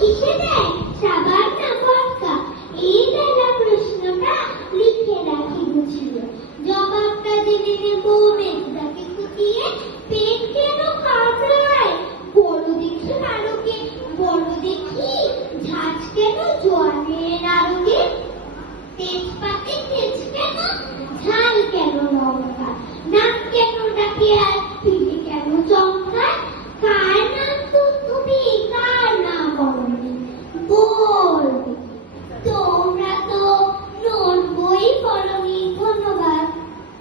কিসে দেয়, সাবান না ভদকা? এই বেলা প্রশ্নটা লিখে রাখি বুঝিয়ে, জবাবটা জেনে নেব মেঘটাকে কুটিয়ে। পেট কেন কামড়ায় বড় দেখি নারকে, বড় দেখি ঝাঁজ কেন জোয়ানে নারকে? তেজপাতে তেজ কেন, ঝাল কেন লঙ্কা, নাক কেন ডাকে আর